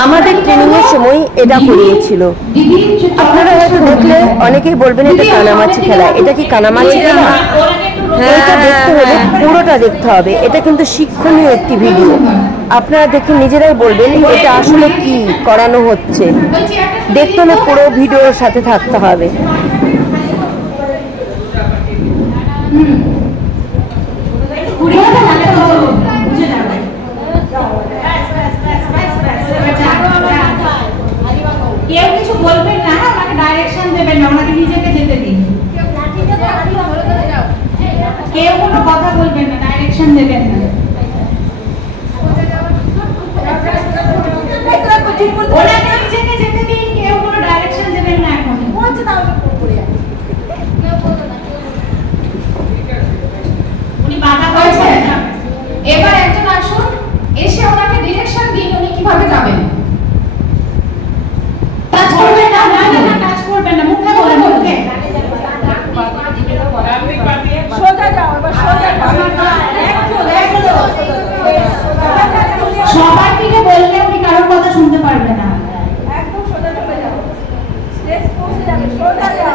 আমাদের ট্রেনিং এর সময় এটা করিয়েছিল। আপনারা হয়তো দেখলে অনেকেই বলবেন এটা কানামাছি খেলা। এটা কি কানামাছি খেলা? এটা দেখতে হলে পুরোটা দেখতে হবে। এটা কিন্তু শিক্ষণীয় একটি ভিডিও। আপনারা দেখে নিজেরাই বলবেন এটা আসলে কি করানো হচ্ছে। দেখতে হলে পুরো ভিডিওর সাথে থাকতে হবে। কেউ কিছু বলবেন না, আমাকে ডাইরেকশন দেবেন না, আমাকে নিজেকে যেতে দিন। কেউ কোনো কথা বলবেন না, ডাইরেকশন দেবেন না। ওনাকে নিজেকে যেতে দিন, কেউ কোনো ডাইরেকশন দেবেন না এখন। উনি বাধা করেছেন। এবার একজন আসুন, এসে ওনাকে ডিরেকশন দিন উনি কিভাবে যাবেন। টাচ করবেন না, না না না, টাচ করবেন না, মুখে বলেন, মুখে। সোজা যাও, এবার সোজা যাও। সবার দিকে বললে উনি কারোর কথা শুনতে পারবে না। একদম সোজা চলে যাও, স্ট্রেস পৌঁছে যাবে। সোজা যাও,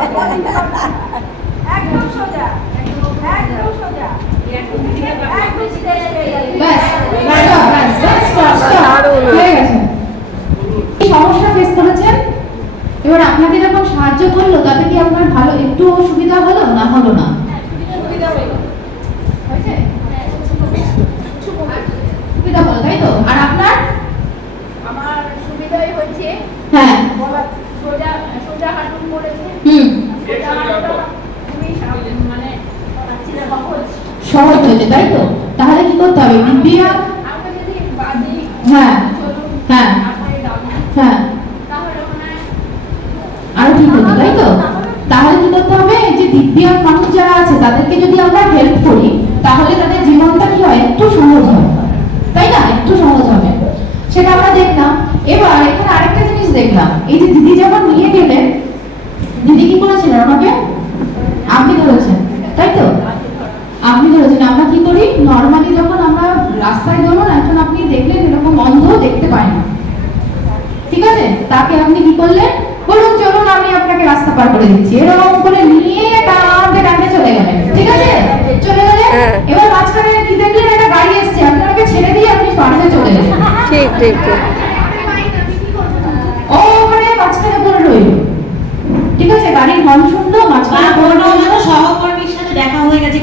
একদম সোজা, একদম সোজা, একদম স্ট্রেস পেয়ে যাবে। বাস বাস বাস, স্টপ হয়ে গেছে। এই সমস্যা ফেস করেছেন, এবার আপনাকে যখন সাহায্য করলো তাতে কি আপনার ভালো একটু সুবিধা হলো না হলো না? সুবিধা হলো, হয়েছে? সুবিধা হলো, তাই তো? আর আপনার? আমার সুবিধাই হচ্ছে। হ্যাঁ, সোজা সোজা হাঁটুন করেছে। সোজা হাঁটুটা তুমি মানে সহজ হয়েছে, তাই তো? তাহলে কি করতে হবে? ব্যায়াম। আমরা যদি বাদি হ্যাঁ হ্যাঁ হ্যাঁ, আরো ঠিক হতো, তাই তো? তাহলে কি করতে হবে? যে দিব্যাঙ্গ মানুষ যারা আছে তাদেরকে যদি আমরা হেল্প করি তাহলে তাদের জীবনটা কি হয়, একটু সহজ হয়, তাই না? একটু সহজ হবে, সেটা আমরা দেখলাম। এবার এখানে আরেকটা জিনিস দেখলাম, এই যে দিদি যখন নিয়ে গেলেন, দিদি কি করেছিলেন? ওনাকে আপনি ধরেছেন, তাই তো? আপনি ধরেছেন। আমরা কি করি নরমালি, যখন আমরা রাস্তায় ধরুন এখন আপনি দেখলেন এরকম অন্ধ দেখতে পায় না, ঠিক আছে? তাকে আপনি কি করলেন? বলুন চলুন আমি আপনাকে রাস্তা পার করে দিচ্ছি, এরকম করে নিয়ে টানতে টানতে চলে গেলেন, ঠিক আছে? চলে গেলেন। এবার মাঝখানে কি দেখলেন? একটা গাড়ি এসছে, আপনাকে ছেড়ে দিয়ে আপনি পাশে চলে গেলেন। ঠিক ঠিক ঠিক। ও ওখানে মাঝখানে পড়ে রইল, ঠিক আছে? গাড়ির হর্ন শুনলো, মাঝখানে পড়ে রইল। সহকর্মীর সাথে দেখা হয়ে গেছে,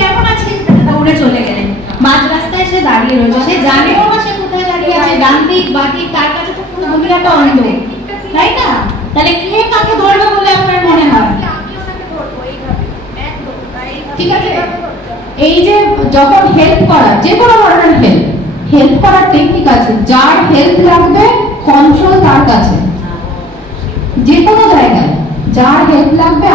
কেমন আছিস, দৌড়ে চলে গেলেন। মাঝ রাস্তায় সে দাঁড়িয়ে রয়েছে, সে জানেও না সে কোথায় দাঁড়িয়ে আছে, ডান দিক বাঁ দিক, তার কাছে তো পুরো দুনিয়াটা অন্ধ, তাই না? তাহলে কে কাকে ধরবে বলে আপনার মনে হয়? ঠিক আছে? এই যে যখন হেল্প করা, যে কোনো ধরনের হেল্প করার টেকনিক আছে। যার হেল্প লাগবে কন্ট্রোল তার কাছে, যে কোনো জায়গায় যার হেল্প লাগবে